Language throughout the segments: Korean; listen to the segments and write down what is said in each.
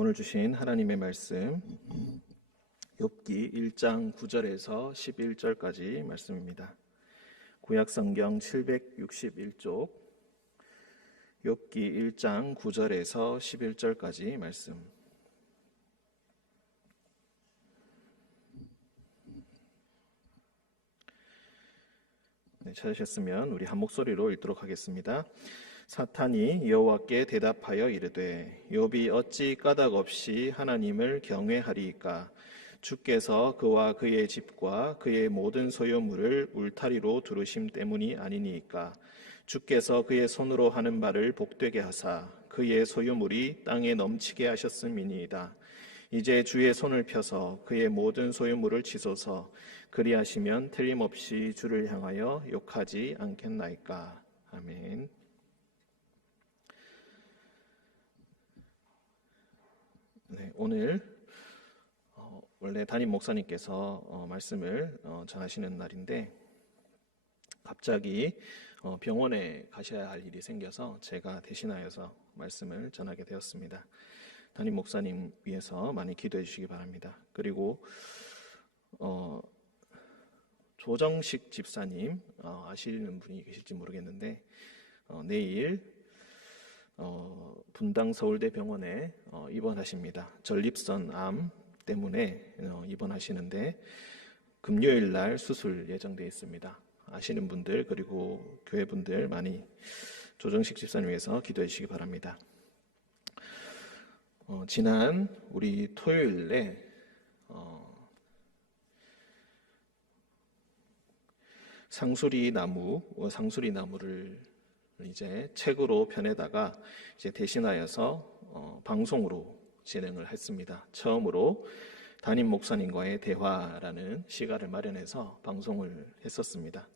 오늘 주신 하나님의 말씀 욥기 1장 9절에서 11절까지 말씀입니다. 구약성경 761쪽 욥기 1장 9절에서 11절까지 말씀. 찾으셨으면 우리 한 목소리로 읽도록 하겠습니다. 사탄이 여호와께 대답하여 이르되 욥이 어찌 까닭 없이 하나님을 경외하리이까? 주께서 그와 그의 집과 그의 모든 소유물을 울타리로 두르심 때문이 아니니이까? 주께서 그의 손으로 하는 바를 복되게 하사 그의 소유물이 땅에 넘치게 하셨음이니이다. 이제 주의 손을 펴서 그의 모든 소유물을 치소서. 그리하시면 틀림없이 주를 향하여 욕하지 않겠나이까? 아멘. 네, 오늘 원래 담임 목사님께서 말씀을 전하시는 날인데 갑자기 병원에 가셔야 할 일이 생겨서 제가 대신하여서 말씀을 전하게 되었습니다. 담임 목사님 위해서 많이 기도해 주시기 바랍니다. 그리고 조정식 집사님 아시는 분이 계실지 모르겠는데 내일 분당 서울대병원에 입원하십니다. 전립선 암 때문에 입원하시는데 금요일 날 수술 예정되어 있습니다. 아시는 분들 그리고 교회 분들 많이 조정식 집사님 위해서 기도해 주시기 바랍니다. 지난 우리 토요일에 상수리 나무를 이제 책으로 펴내다가 이제 대신하여서 방송으로 진행을 했습니다. 처음으로 담임 목사님과의 대화라는 시간을 마련해서 방송을 했었습니다.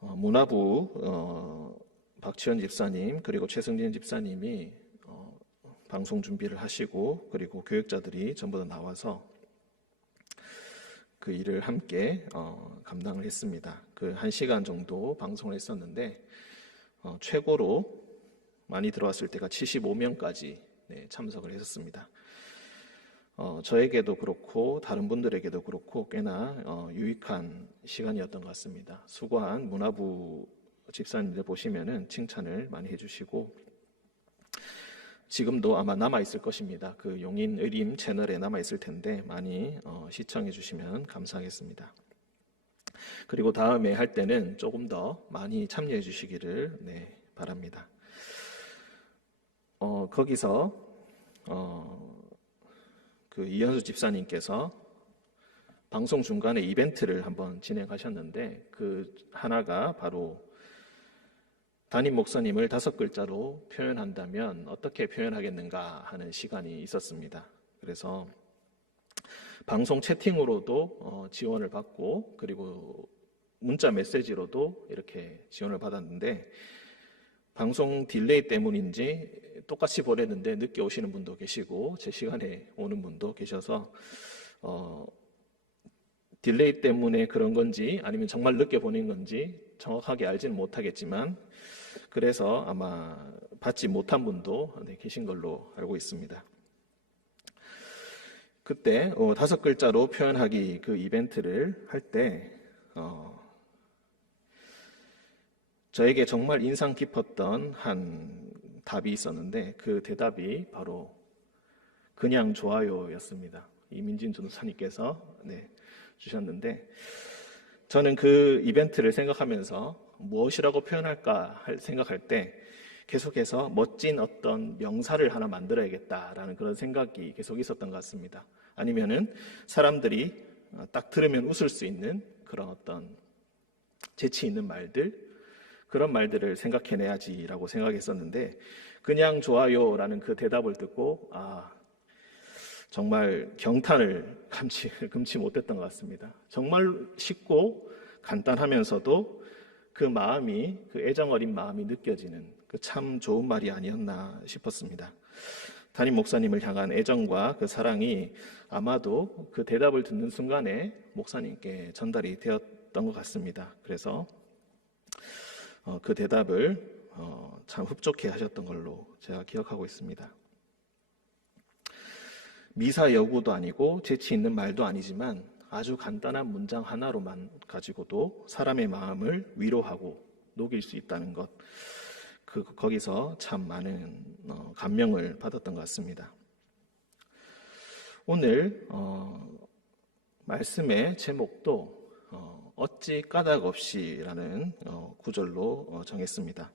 문화부 박지현 집사님 그리고 최승진 집사님이 방송 준비를 하시고 그리고 교육자들이 전부 다 나와서 그 일을 함께 감당을 했습니다. 그 1시간 정도 방송을 했었는데 최고로 많이 들어왔을 때가 75명까지 참석을 했었습니다. 저에게도 그렇고 다른 분들에게도 그렇고 꽤나 유익한 시간이었던 것 같습니다. 수고한 문화부 집사님들 보시면은 칭찬을 많이 해주시고 지금도 아마 남아있을 것입니다. 그 용인 의림 채널에 남아있을 텐데 많이 시청해 주시면 감사하겠습니다. 그리고 다음에 할 때는 조금 더 많이 참여해 주시기를 바랍니다. 거기서 그 이현수 집사님께서 방송 중간에 이벤트를 한번 진행하셨는데 그 하나가 바로 담임 목사님을 5글자로 표현한다면 어떻게 표현하겠는가 하는 시간이 있었습니다. 그래서 방송 채팅으로도 지원을 받고 그리고 문자 메시지로도 이렇게 지원을 받았는데 방송 딜레이 때문인지 똑같이 보냈는데 늦게 오시는 분도 계시고 제 시간에 오는 분도 계셔서 딜레이 때문에 그런 건지 아니면 정말 늦게 보낸 건지 정확하게 알지는 못하겠지만 그래서 아마 받지 못한 분도 계신 걸로 알고 있습니다. 그때 5글자로 표현하기 그 이벤트를 할 때 저에게 정말 인상 깊었던 한 답이 있었는데 그 대답이 바로 그냥 좋아요였습니다. 이민진 전도사님께서 주셨는데 저는 그 이벤트를 생각하면서 무엇이라고 표현할까 생각할 때 계속해서 멋진 어떤 명사를 하나 만들어야겠다라는 그런 생각이 계속 있었던 것 같습니다. 아니면은 사람들이 딱 들으면 웃을 수 있는 그런 어떤 재치 있는 말들 그런 말들을 생각해내야지라고 생각했었는데 그냥 좋아요라는 그 대답을 듣고 정말 경탄을 금치 못했던 것 같습니다. 정말 쉽고 간단하면서도 그 마음이 그 애정 어린 마음이 느껴지는 그 참 좋은 말이 아니었나 싶었습니다. 담임 목사님을 향한 애정과 그 사랑이 아마도 그 대답을 듣는 순간에 목사님께 전달이 되었던 것 같습니다. 그래서 그 대답을 참 흡족해 하셨던 걸로 제가 기억하고 있습니다. 미사 여구도 아니고 재치 있는 말도 아니지만 아주 간단한 문장 하나로만 가지고도 사람의 마음을 위로하고 녹일 수 있다는 것, 거기서 참 많은 감명을 받았던 것 같습니다. 오늘 말씀의 제목도 어찌 까닭 없이라는 구절로 정했습니다.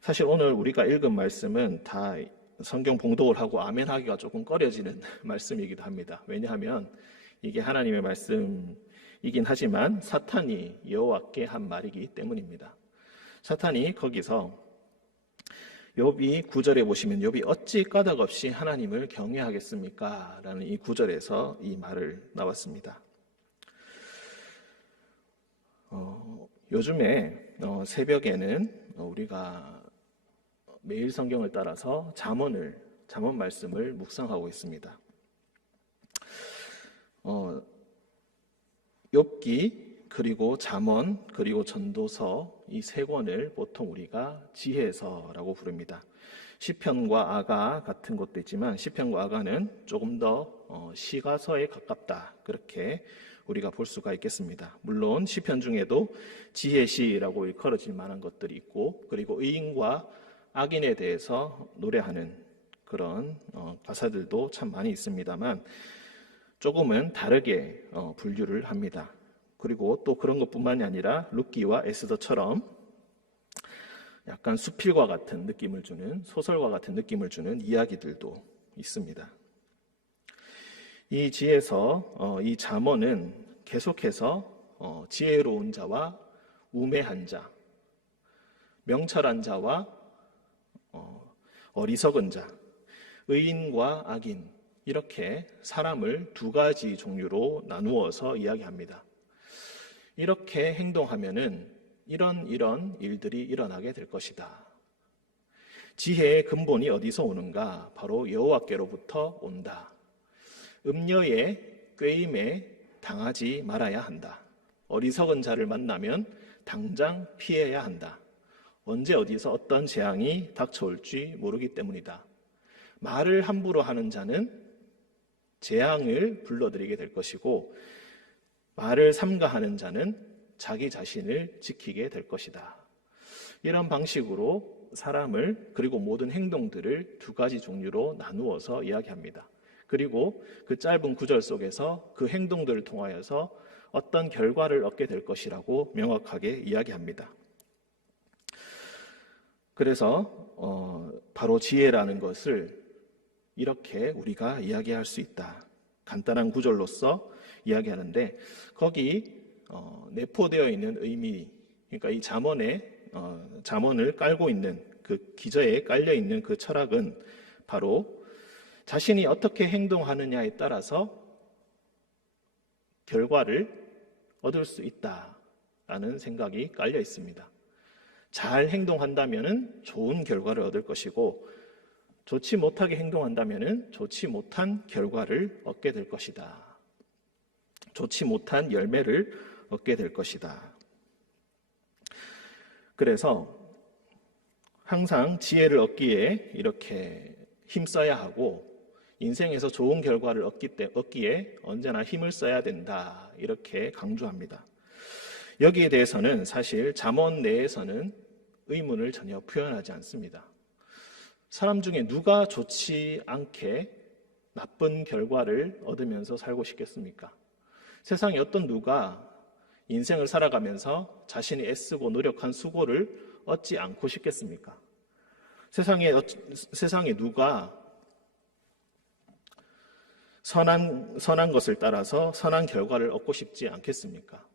사실 오늘 우리가 읽은 말씀은 다 성경 봉독을 하고 아멘하기가 조금 꺼려지는 말씀이기도 합니다. 왜냐하면 이게 하나님의 말씀이긴 하지만 사탄이 여호와께 한 말이기 때문입니다. 사탄이 거기서 욥이 9절에 보시면 욥이 어찌 까닭 없이 하나님을 경외하겠습니까? 라는 이 9절에서 이 말을 나왔습니다. 요즘에 새벽에는 우리가 매일 성경을 따라서 잠언 말씀을 묵상하고 있습니다. 욥기 그리고 잠언 그리고 전도서 이 세 권을 보통 우리가 지혜서라고 부릅니다. 시편과 아가 같은 것도 있지만 시편과 아가는 조금 더 시가서에 가깝다, 그렇게 우리가 볼 수가 있겠습니다. 물론 시편 중에도 지혜시라고 일컬어질 만한 것들이 있고, 그리고 의인과 악인에 대해서 노래하는 그런 가사들도 참 많이 있습니다만 조금은 다르게 분류를 합니다. 그리고 또 그런 것뿐만이 아니라 룻기와 에스더처럼 약간 수필과 같은 느낌을 주는, 소설과 같은 느낌을 주는 이야기들도 있습니다. 이 지혜서, 이 잠언은 계속해서 지혜로운 자와 우매한 자, 명철한 자와 어리석은 자, 의인과 악인, 이렇게 사람을 두 가지 종류로 나누어서 이야기합니다. 이렇게 행동하면은 이런 일들이 일어나게 될 것이다. 지혜의 근본이 어디서 오는가? 바로 여호와께로부터 온다. 음녀의 꾀임에 당하지 말아야 한다. 어리석은 자를 만나면 당장 피해야 한다. 언제 어디서 어떤 재앙이 닥쳐올지 모르기 때문이다. 말을 함부로 하는 자는 재앙을 불러들이게 될 것이고, 말을 삼가하는 자는 자기 자신을 지키게 될 것이다. 이런 방식으로 사람을, 그리고 모든 행동들을 두 가지 종류로 나누어서 이야기합니다. 그리고 그 짧은 구절 속에서 그 행동들을 통하여서 어떤 결과를 얻게 될 것이라고 명확하게 이야기합니다. 그래서 바로 지혜라는 것을 이렇게 우리가 이야기할 수 있다. 간단한 구절로서 이야기하는데, 거기 내포되어 있는 의미, 그러니까 이 잠언을 깔고 있는 그 기저에 깔려 있는 그 철학은 바로 자신이 어떻게 행동하느냐에 따라서 결과를 얻을 수 있다라는 생각이 깔려 있습니다. 잘 행동한다면은 좋은 결과를 얻을 것이고, 좋지 못하게 행동한다면은 좋지 못한 결과를 얻게 될 것이다. 좋지 못한 열매를 얻게 될 것이다. 그래서 항상 지혜를 얻기에 이렇게 힘써야 하고, 인생에서 좋은 결과를 얻기에 언제나 힘을 써야 된다, 이렇게 강조합니다. 여기에 대해서는 사실 잠언 내에서는 의문을 전혀 표현하지 않습니다. 사람 중에 누가 좋지 않게 나쁜 결과를 얻으면서 살고 싶겠습니까? 세상에 어떤 누가 인생을 살아가면서 자신이 애쓰고 노력한 수고를 얻지 않고 싶겠습니까? 세상에 누가 선한 것을 따라서 선한 결과를 얻고 싶지 않겠습니까?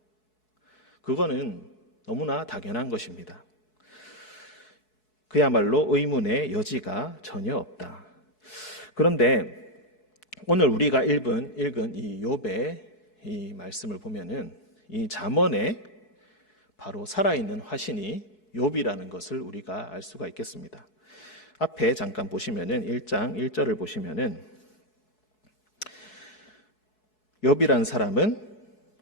그거는 너무나 당연한 것입니다. 그야말로 의문의 여지가 전혀 없다. 그런데 오늘 우리가 읽은 이 욥의 이 말씀을 보면은 이 잠언에 바로 살아있는 화신이 욥이라는 것을 우리가 알 수가 있겠습니다. 앞에 잠깐 보시면은 1장 1절을 보시면은 욥이라는 사람은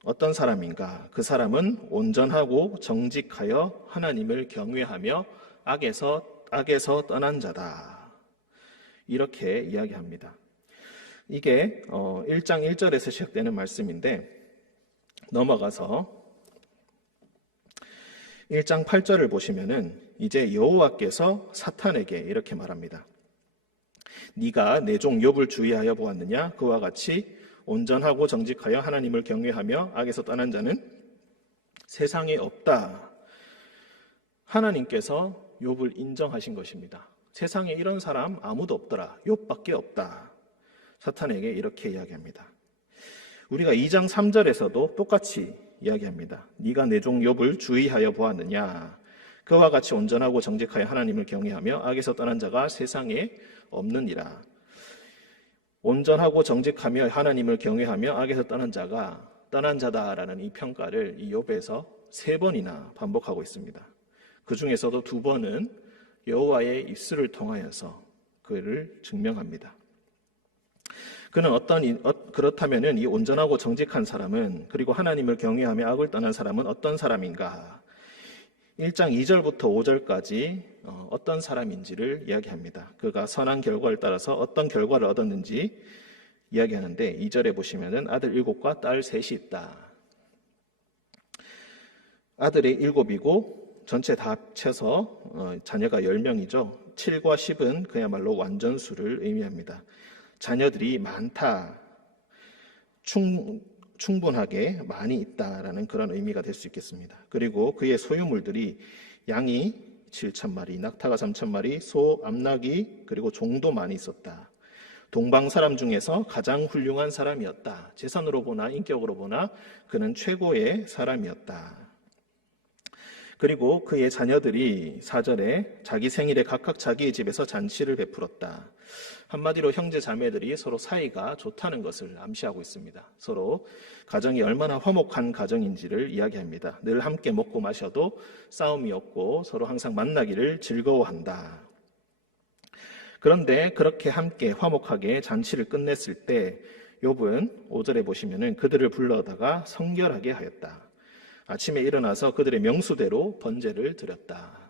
어떤 사람인가? 그 사람은 온전하고 정직하여 하나님을 경외하며 악에서 떠난 자다. 이렇게 이야기합니다. 이게 1장 1절에서 시작되는 말씀인데 넘어가서 1장 8절을 보시면은 이제 여호와께서 사탄에게 이렇게 말합니다. 네가 내 종 욥을 주의하여 보았느냐? 그와 같이 온전하고 정직하여 하나님을 경외하며 악에서 떠난 자는 세상에 없다. 하나님께서 욥을 인정하신 것입니다. 세상에 이런 사람 아무도 없더라. 욥밖에 없다. 사탄에게 이렇게 이야기합니다. 우리가 2장 3절에서도 똑같이 이야기합니다. 네가 내 종 욥을 주의하여 보았느냐? 그와 같이 온전하고 정직하여 하나님을 경외하며 악에서 떠난 자가 세상에 없느니라. 온전하고 정직하며 하나님을 경외하며 악에서 떠난 자가 떠난 자다라는 이 평가를 이 욥에서 3번이나 반복하고 있습니다. 그 중에서도 2번은 여호와의 입술을 통하여서 그를 증명합니다. 그는 그렇다면은 이 온전하고 정직한 사람은, 그리고 하나님을 경외하며 악을 떠난 사람은 어떤 사람인가? 1장 2절부터 5절까지 어떤 사람인지를 이야기합니다. 그가 선한 결과를 따라서 어떤 결과를 얻었는지 이야기하는데 2절에 보시면은 아들 7과 딸 3이 있다. 아들이 7이고 전체 다 합쳐서 자녀가 10명이죠. 7과 10은 그야말로 완전수를 의미합니다. 자녀들이 많다, 충분하게 많이 있다라는 그런 의미가 될 수 있겠습니다. 그리고 그의 소유물들이 양이 7,000마리, 낙타가 3,000마리, 소, 암낙이 그리고 종도 많이 있었다. 동방 사람 중에서 가장 훌륭한 사람이었다. 재산으로 보나 인격으로 보나 그는 최고의 사람이었다. 그리고 그의 자녀들이 4절에 자기 생일에 각각 자기의 집에서 잔치를 베풀었다. 한마디로 형제 자매들이 서로 사이가 좋다는 것을 암시하고 있습니다. 서로 가정이 얼마나 화목한 가정인지를 이야기합니다. 늘 함께 먹고 마셔도 싸움이 없고 서로 항상 만나기를 즐거워한다. 그런데 그렇게 함께 화목하게 잔치를 끝냈을 때 욥은 5절에 보시면은 그들을 불러다가 성결하게 하였다. 아침에 일어나서 그들의 명수대로 번제를 드렸다.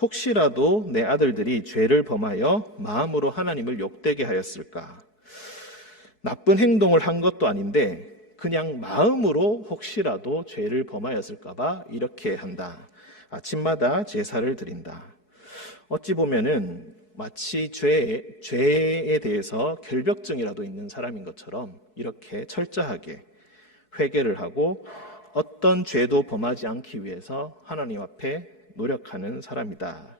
혹시라도 내 아들들이 죄를 범하여 마음으로 하나님을 욕되게 하였을까? 나쁜 행동을 한 것도 아닌데 그냥 마음으로 혹시라도 죄를 범하였을까 봐 이렇게 한다. 아침마다 제사를 드린다. 어찌 보면은 마치 죄에 대해서 결벽증이라도 있는 사람인 것처럼 이렇게 철저하게 회개를 하고 어떤 죄도 범하지 않기 위해서 하나님 앞에 노력하는 사람이다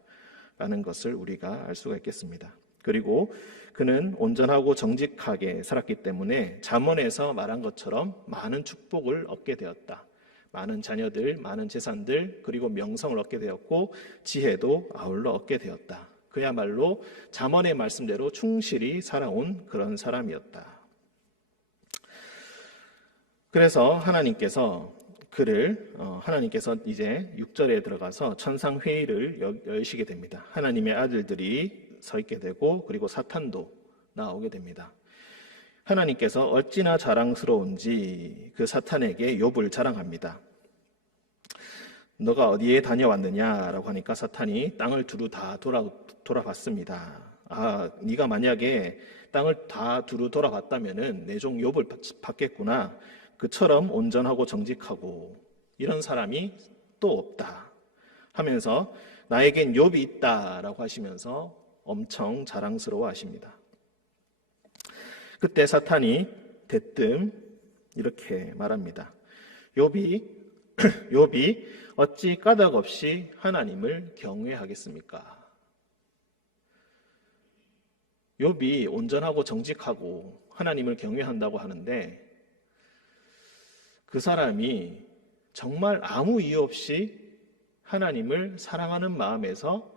라는 것을 우리가 알 수가 있겠습니다. 그리고 그는 온전하고 정직하게 살았기 때문에 잠언에서 말한 것처럼 많은 축복을 얻게 되었다. 많은 자녀들, 많은 재산들, 그리고 명성을 얻게 되었고 지혜도 아울러 얻게 되었다. 그야말로 잠언의 말씀대로 충실히 살아온 그런 사람이었다. 그래서 하나님께서 이제 6절에 들어가서 천상회의를 여시게 됩니다. 하나님의 아들들이 서 있게 되고 그리고 사탄도 나오게 됩니다. 하나님께서 어찌나 자랑스러운지 그 사탄에게 욥을 자랑합니다. 너가 어디에 다녀왔느냐라고 하니까 사탄이 땅을 두루 다 돌아봤습니다. 네가 만약에 땅을 다 두루 돌아봤다면은 내 종 욥을 받겠구나. 그처럼 온전하고 정직하고 이런 사람이 또 없다 하면서 나에겐 욥이 있다라고 하시면서 엄청 자랑스러워 하십니다. 그때 사탄이 대뜸 이렇게 말합니다. 욥이 어찌 까닭 없이 하나님을 경외하겠습니까? 욥이 온전하고 정직하고 하나님을 경외한다고 하는데 그 사람이 정말 아무 이유 없이 하나님을 사랑하는 마음에서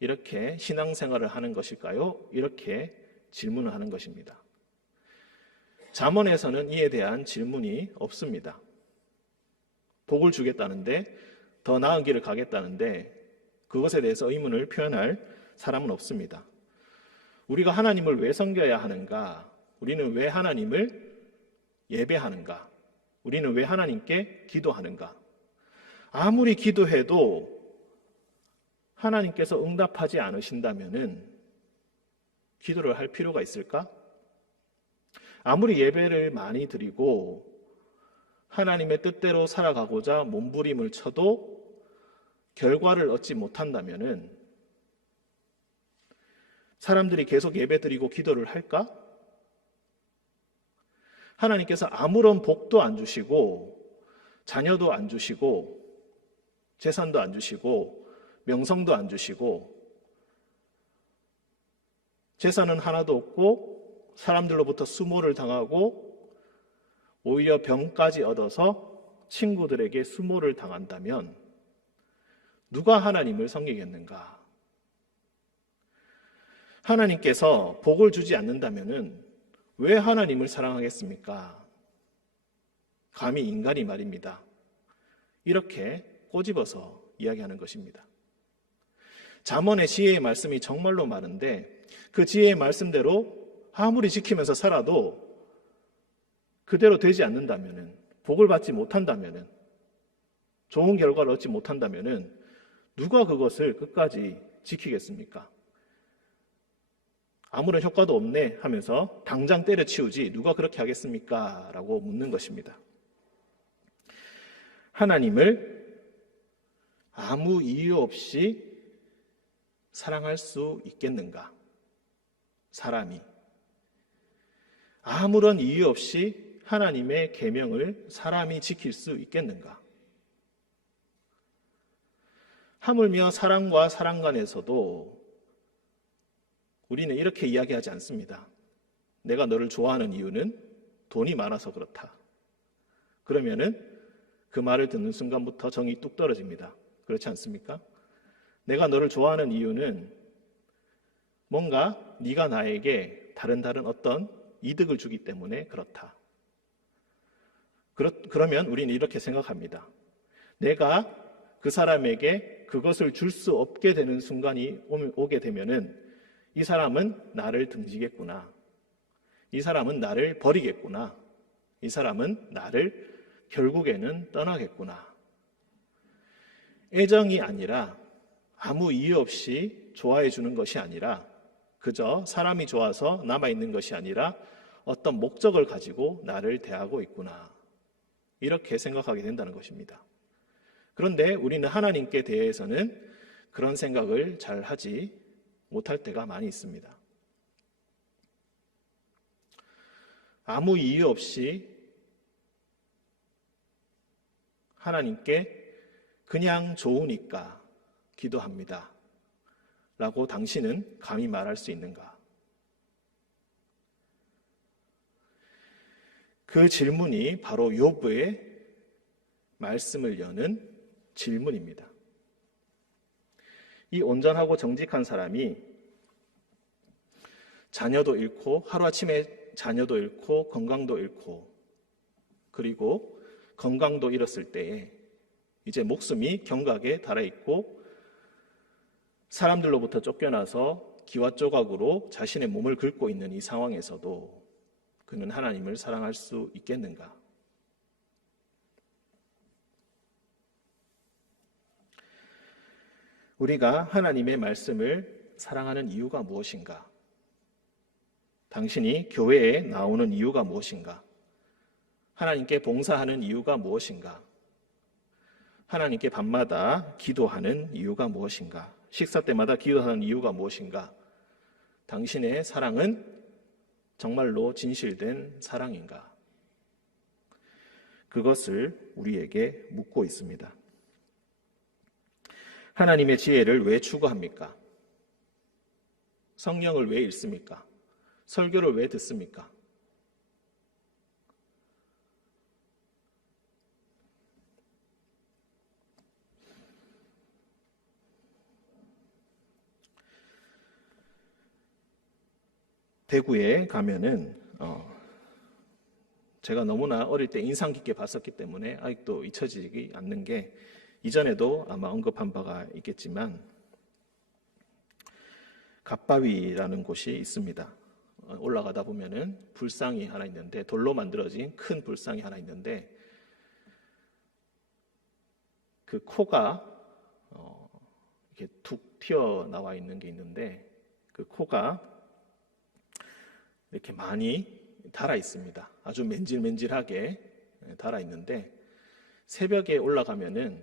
이렇게 신앙생활을 하는 것일까요? 이렇게 질문을 하는 것입니다. 잠언에서는 이에 대한 질문이 없습니다. 복을 주겠다는데, 더 나은 길을 가겠다는데 그것에 대해서 의문을 표현할 사람은 없습니다. 우리가 하나님을 왜 섬겨야 하는가? 우리는 왜 하나님을 예배하는가? 우리는 왜 하나님께 기도하는가? 아무리 기도해도 하나님께서 응답하지 않으신다면은 기도를 할 필요가 있을까? 아무리 예배를 많이 드리고 하나님의 뜻대로 살아가고자 몸부림을 쳐도 결과를 얻지 못한다면은 사람들이 계속 예배 드리고 기도를 할까? 하나님께서 아무런 복도 안 주시고 자녀도 안 주시고 재산도 안 주시고 명성도 안 주시고 재산은 하나도 없고 사람들로부터 수모를 당하고 오히려 병까지 얻어서 친구들에게 수모를 당한다면 누가 하나님을 섬기겠는가? 하나님께서 복을 주지 않는다면 왜 하나님을 사랑하겠습니까? 감히 인간이 말입니다. 이렇게 꼬집어서 이야기하는 것입니다. 잠언의 지혜의 말씀이 정말로 많은데 그 지혜의 말씀대로 아무리 지키면서 살아도 그대로 되지 않는다면, 복을 받지 못한다면, 좋은 결과를 얻지 못한다면 누가 그것을 끝까지 지키겠습니까? 아무런 효과도 없네 하면서 당장 때려치우지 누가 그렇게 하겠습니까? 라고 묻는 것입니다. 하나님을 아무 이유 없이 사랑할 수 있겠는가? 사람이 아무런 이유 없이 하나님의 계명을 사람이 지킬 수 있겠는가? 하물며 사랑과 사랑 간에서도 우리는 이렇게 이야기하지 않습니다. 내가 너를 좋아하는 이유는 돈이 많아서 그렇다. 그러면은 그 말을 듣는 순간부터 정이 뚝 떨어집니다. 그렇지 않습니까? 내가 너를 좋아하는 이유는 뭔가 네가 나에게 다른 어떤 이득을 주기 때문에 그렇다. 그러면 우리는 이렇게 생각합니다. 내가 그 사람에게 그것을 줄 수 없게 되는 순간이 오게 되면은 이 사람은 나를 등지겠구나. 이 사람은 나를 버리겠구나. 이 사람은 나를 결국에는 떠나겠구나. 애정이 아니라 아무 이유 없이 좋아해 주는 것이 아니라 그저 사람이 좋아서 남아있는 것이 아니라 어떤 목적을 가지고 나를 대하고 있구나. 이렇게 생각하게 된다는 것입니다. 그런데 우리는 하나님께 대해서는 그런 생각을 잘 하지 못할 때가 많이 있습니다. 아무 이유 없이 하나님께 그냥 좋으니까 기도합니다. 라고 당신은 감히 말할 수 있는가? 그 질문이 바로 욥의 말씀을 여는 질문입니다. 이 온전하고 정직한 사람이 자녀도 잃고 하루아침에 자녀도 잃고 건강도 잃고 그리고 건강도 잃었을 때에 이제 목숨이 경각에 달아있고 사람들로부터 쫓겨나서 기와 조각으로 자신의 몸을 긁고 있는 이 상황에서도 그는 하나님을 사랑할 수 있겠는가? 우리가 하나님의 말씀을 사랑하는 이유가 무엇인가? 당신이 교회에 나오는 이유가 무엇인가? 하나님께 봉사하는 이유가 무엇인가? 하나님께 밤마다 기도하는 이유가 무엇인가? 식사 때마다 기도하는 이유가 무엇인가? 당신의 사랑은 정말로 진실된 사랑인가? 그것을 우리에게 묻고 있습니다. 하나님의 지혜를 왜 추구합니까? 성경을 왜 읽습니까? 설교를 왜 듣습니까? 대구에 가면은 제가 너무나 어릴 때 인상 깊게 봤었기 때문에 아직도 잊혀지지 않는 게 이전에도 아마 언급한 바가 있겠지만 갓바위라는 곳이 있습니다. 올라가다 보면은 불상이 하나 있는데 돌로 만들어진 큰 불상이 하나 있는데 그 코가 이렇게 툭 튀어나와 있는 게 있는데 그 코가 이렇게 많이 달아 있습니다. 아주 맨질맨질하게 달아 있는데 새벽에 올라가면은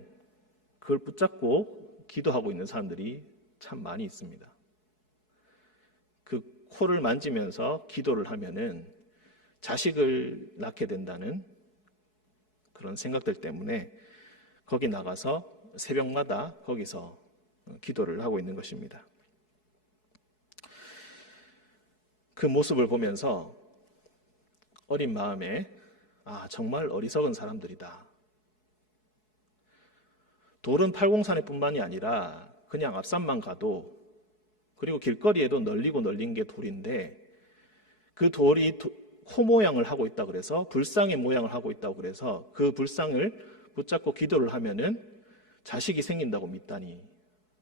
그걸 붙잡고 기도하고 있는 사람들이 참 많이 있습니다. 그 코를 만지면서 기도를 하면은 자식을 낳게 된다는 그런 생각들 때문에 거기 나가서 새벽마다 거기서 기도를 하고 있는 것입니다. 그 모습을 보면서 어린 마음에 정말 어리석은 사람들이다. 돌은 팔공산에뿐만이 아니라 그냥 앞산만 가도 그리고 길거리에도 널리고 널린 게 돌인데 그 돌이 코 모양을 하고 있다 그래서 불상의 모양을 하고 있다고 그래서 그 불상을 붙잡고 기도를 하면은 자식이 생긴다고 믿다니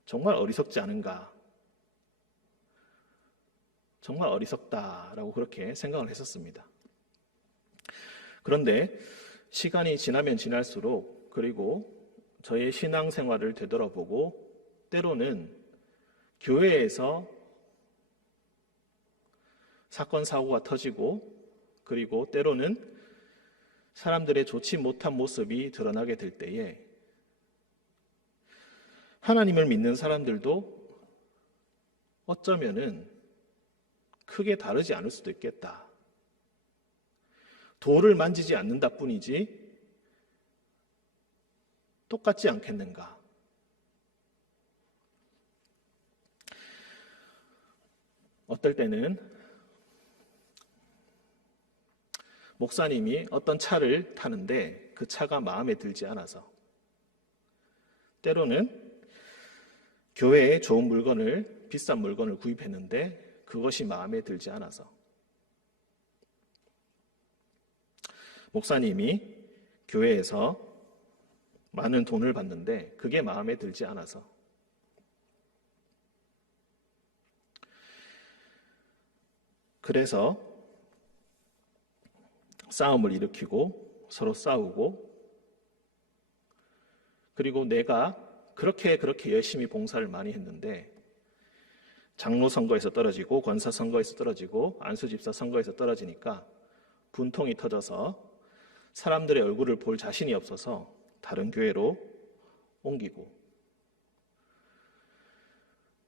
정말 어리석지 않은가? 정말 어리석다라고 그렇게 생각을 했었습니다. 그런데 시간이 지나면 지날수록 그리고 저의 신앙생활을 되돌아보고 때로는 교회에서 사건 사고가 터지고 그리고 때로는 사람들의 좋지 못한 모습이 드러나게 될 때에 하나님을 믿는 사람들도 어쩌면은 크게 다르지 않을 수도 있겠다. 돌을 만지지 않는다 뿐이지 똑같지 않겠는가. 어떨 때는 목사님이 어떤 차를 타는데 그 차가 마음에 들지 않아서 때로는 교회에 좋은 물건을 비싼 물건을 구입했는데 그것이 마음에 들지 않아서 목사님이 교회에서 많은 돈을 받는데 그게 마음에 들지 않아서 그래서 싸움을 일으키고 서로 싸우고 그리고 내가 그렇게 열심히 봉사를 많이 했는데 장로 선거에서 떨어지고 권사 선거에서 떨어지고 안수집사 선거에서 떨어지니까 분통이 터져서 사람들의 얼굴을 볼 자신이 없어서 다른 교회로 옮기고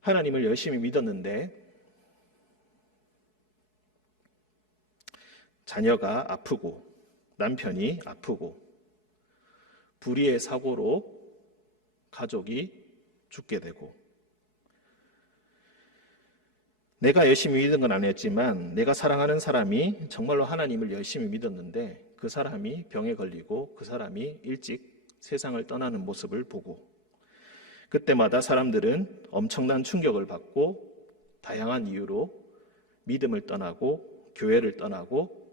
하나님을 열심히 믿었는데 자녀가 아프고 남편이 아프고 불의의 사고로 가족이 죽게 되고 내가 열심히 믿은 건 아니었지만 내가 사랑하는 사람이 정말로 하나님을 열심히 믿었는데 그 사람이 병에 걸리고 그 사람이 일찍 세상을 떠나는 모습을 보고 그때마다 사람들은 엄청난 충격을 받고 다양한 이유로 믿음을 떠나고 교회를 떠나고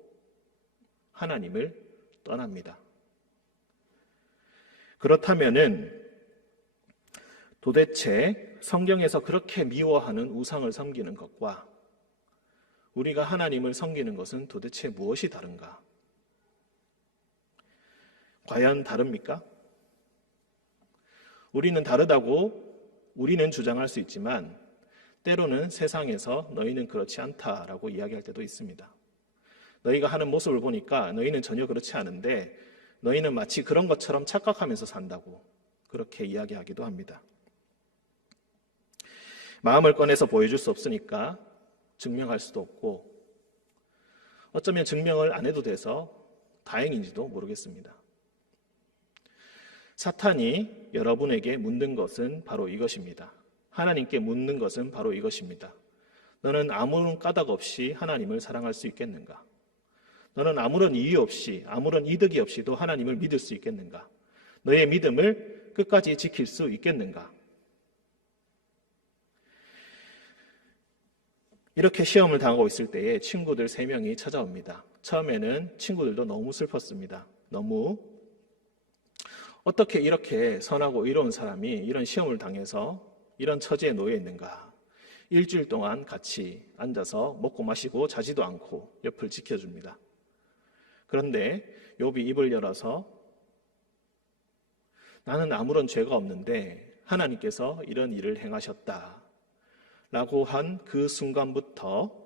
하나님을 떠납니다. 그렇다면은 도대체 성경에서 그렇게 미워하는 우상을 섬기는 것과 우리가 하나님을 섬기는 것은 도대체 무엇이 다른가? 과연 다릅니까? 우리는 다르다고 우리는 주장할 수 있지만 때로는 세상에서 너희는 그렇지 않다라고 이야기할 때도 있습니다. 너희가 하는 모습을 보니까 너희는 전혀 그렇지 않은데 너희는 마치 그런 것처럼 착각하면서 산다고 그렇게 이야기하기도 합니다. 마음을 꺼내서 보여줄 수 없으니까 증명할 수도 없고 어쩌면 증명을 안 해도 돼서 다행인지도 모르겠습니다. 사탄이 여러분에게 묻는 것은 바로 이것입니다. 하나님께 묻는 것은 바로 이것입니다. 너는 아무런 까닭 없이 하나님을 사랑할 수 있겠는가? 너는 아무런 이유 없이 아무런 이득이 없이도 하나님을 믿을 수 있겠는가? 너의 믿음을 끝까지 지킬 수 있겠는가? 이렇게 시험을 당하고 있을 때에 친구들 3명이 찾아옵니다. 처음에는 친구들도 너무 슬펐습니다. 너무 어떻게 이렇게 선하고 의로운 사람이 이런 시험을 당해서 이런 처지에 놓여 있는가? 일주일 동안 같이 앉아서 먹고 마시고 자지도 않고 옆을 지켜줍니다. 그런데 욥이 입을 열어서 나는 아무런 죄가 없는데 하나님께서 이런 일을 행하셨다 라고 한 그 순간부터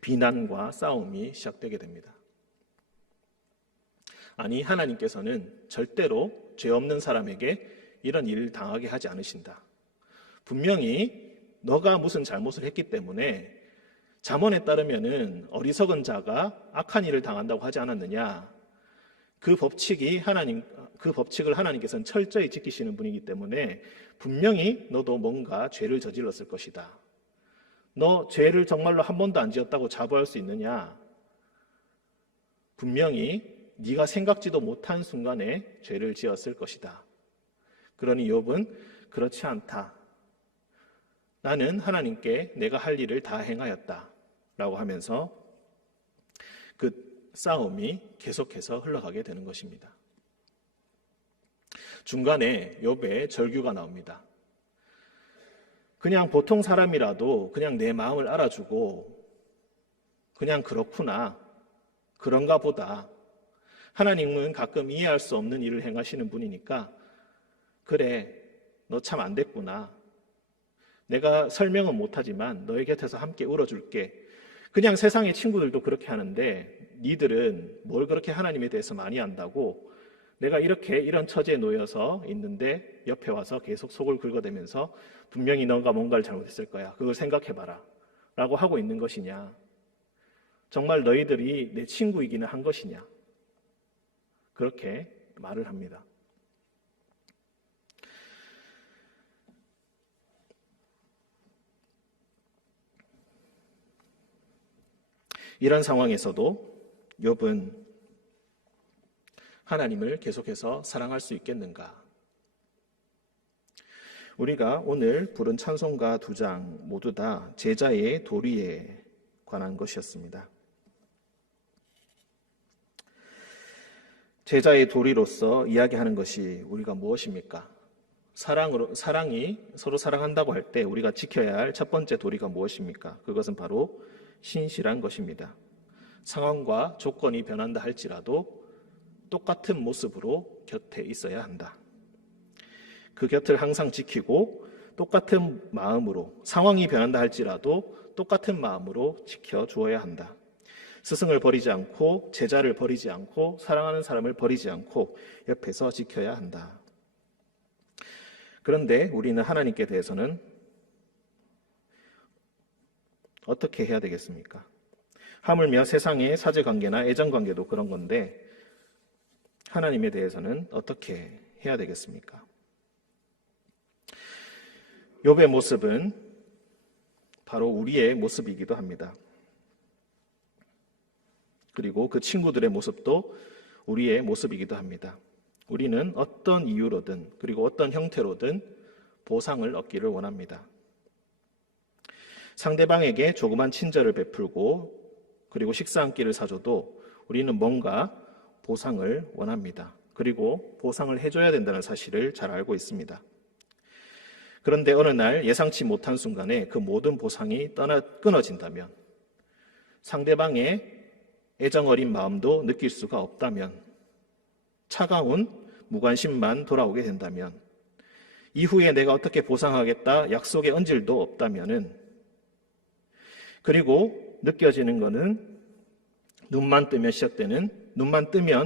비난과 싸움이 시작되게 됩니다. 아니, 하나님께서는 절대로 죄 없는 사람에게 이런 일을 당하게 하지 않으신다. 분명히 너가 무슨 잘못을 했기 때문에 잠언에 따르면은 어리석은 자가 악한 일을 당한다고 하지 않았느냐. 그 법칙을 하나님께서는 철저히 지키시는 분이기 때문에 분명히 너도 뭔가 죄를 저질렀을 것이다. 너 죄를 정말로 한 번도 안 지었다고 자부할 수 있느냐? 분명히 네가 생각지도 못한 순간에 죄를 지었을 것이다. 그러니 욥은 그렇지 않다. 나는 하나님께 내가 할 일을 다 행하였다. 라고 하면서 그 싸움이 계속해서 흘러가게 되는 것입니다. 중간에 욥의 절규가 나옵니다. 그냥 보통 사람이라도 그냥 내 마음을 알아주고 그냥 그렇구나, 그런가 보다. 하나님은 가끔 이해할 수 없는 일을 행하시는 분이니까 그래, 너 참 안 됐구나. 내가 설명은 못하지만 너의 곁에서 함께 울어줄게. 그냥 세상의 친구들도 그렇게 하는데 니들은 뭘 그렇게 하나님에 대해서 많이 안다고. 내가 이렇게 이런 처지에 놓여서 있는데 옆에 와서 계속 속을 긁어대면서 분명히 너가 뭔가를 잘못했을 거야. 그걸 생각해봐라. 라고 하고 있는 것이냐. 정말 너희들이 내 친구이기는 한 것이냐. 그렇게 말을 합니다. 이런 상황에서도 욥은 하나님을 계속해서 사랑할 수 있겠는가? 우리가 오늘 부른 찬송가 2장 모두 다 제자의 도리에 관한 것이었습니다. 제자의 도리로서 이야기하는 것이 우리가 무엇입니까? 사랑이 서로 사랑한다고 할 때 우리가 지켜야 할 첫 번째 도리가 무엇입니까? 그것은 바로 신실한 것입니다. 상황과 조건이 변한다 할지라도 똑같은 모습으로 곁에 있어야 한다. 그 곁을 항상 지키고 똑같은 마음으로, 상황이 변한다 할지라도 똑같은 마음으로 지켜주어야 한다. 스승을 버리지 않고 제자를 버리지 않고 사랑하는 사람을 버리지 않고 옆에서 지켜야 한다. 그런데 우리는 하나님께 대해서는 어떻게 해야 되겠습니까? 하물며 세상의 사제관계나 애정관계도 그런 건데 하나님에 대해서는 어떻게 해야 되겠습니까? 욥의 모습은 바로 우리의 모습이기도 합니다. 그리고 그 친구들의 모습도 우리의 모습이기도 합니다. 우리는 어떤 이유로든 그리고 어떤 형태로든 보상을 얻기를 원합니다. 상대방에게 조그만 친절을 베풀고 그리고 식사 한 끼를 사줘도 우리는 뭔가 보상을 원합니다. 그리고 보상을 해줘야 된다는 사실을 잘 알고 있습니다. 그런데 어느 날 예상치 못한 순간에 그 모든 보상이 끊어진다면, 상대방의 애정 어린 마음도 느낄 수가 없다면, 차가운 무관심만 돌아오게 된다면, 이후에 내가 어떻게 보상하겠다 약속의 언질도 없다면은, 그리고 느껴지는 것은 눈만 뜨면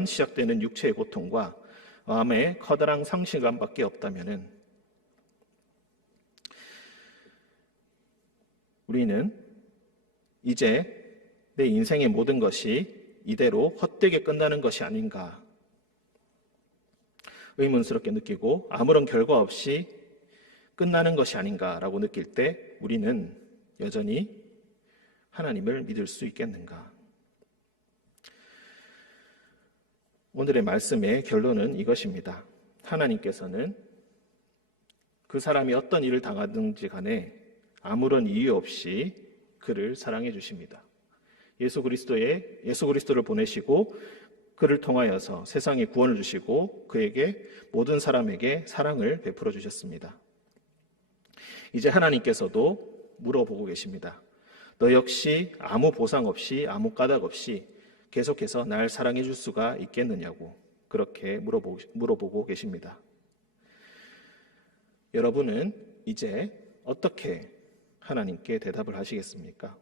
시작되는 육체의 고통과 마음의 커다란 상실감밖에 없다면은 우리는 이제 내 인생의 모든 것이 이대로 헛되게 끝나는 것이 아닌가 의문스럽게 느끼고 아무런 결과 없이 끝나는 것이 아닌가라고 느낄 때 우리는 여전히 하나님을 믿을 수 있겠는가? 오늘의 말씀의 결론은 이것입니다. 하나님께서는 그 사람이 어떤 일을 당하든지 간에 아무런 이유 없이 그를 사랑해 주십니다. 예수 그리스도를 보내시고 그를 통하여서 세상에 구원을 주시고 그에게 모든 사람에게 사랑을 베풀어 주셨습니다. 이제 하나님께서도 물어보고 계십니다. 너 역시 아무 보상 없이 아무 까닭 없이 계속해서 날 사랑해 줄 수가 있겠느냐고 그렇게 물어보고 계십니다. 여러분은 이제 어떻게 하나님께 대답을 하시겠습니까?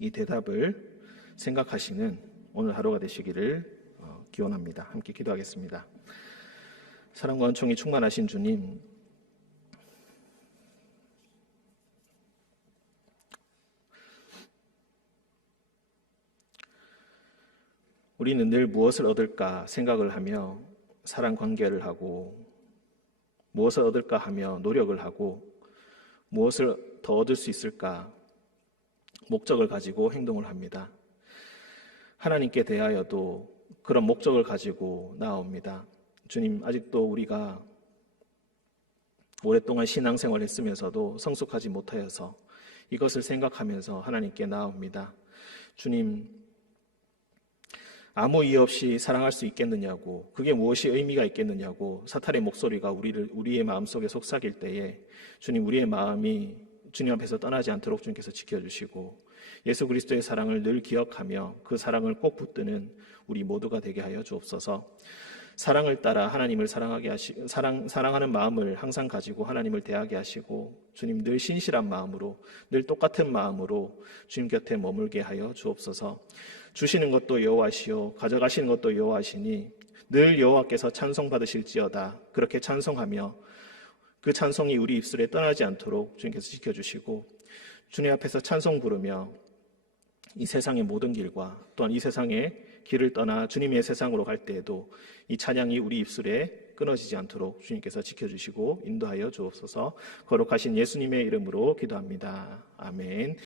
이 대답을 생각하시는 오늘 하루가 되시기를 기원합니다. 함께 기도하겠습니다. 사랑과 은총이 충만하신 주님, 우리는 늘 무엇을 얻을까 생각을 하며 사랑 관계를 하고, 무엇을 얻을까 하며 노력을 하고, 무엇을 더 얻을 수 있을까 목적을 가지고 행동을 합니다. 하나님께 대하여도 그런 목적을 가지고 나아옵니다. 주님, 아직도 우리가 오랫동안 신앙생활을 했으면서도 성숙하지 못하여서 이것을 생각하면서 하나님께 나아옵니다. 주님, 아무 이유 없이 사랑할 수 있겠느냐고, 그게 무엇이 의미가 있겠느냐고 사탄의 목소리가 우리의 마음속에 속삭일 때에 주님, 우리의 마음이 주님 앞에서 떠나지 않도록 주님께서 지켜주시고 예수 그리스도의 사랑을 늘 기억하며 그 사랑을 꼭 붙드는 우리 모두가 되게 하여 주옵소서. 사랑을 따라 하나님을 사랑하게 하시고 사랑하는 마음을 항상 가지고 하나님을 대하게 하시고 주님, 늘 신실한 마음으로, 늘 똑같은 마음으로 주님 곁에 머물게 하여 주옵소서. 주시는 것도 여호와시요 가져가시는 것도 여호와시니 늘 여호와께서 찬송받으실지어다. 그렇게 찬송하며 그 찬송이 우리 입술에 떠나지 않도록 주님께서 지켜주시고 주님 앞에서 찬송 부르며 이 세상의 모든 길과 또한 이 세상의 길을 떠나 주님의 세상으로 갈 때에도 이 찬양이 우리 입술에 끊어지지 않도록 주님께서 지켜주시고 인도하여 주옵소서. 거룩하신 예수님의 이름으로 기도합니다. 아멘.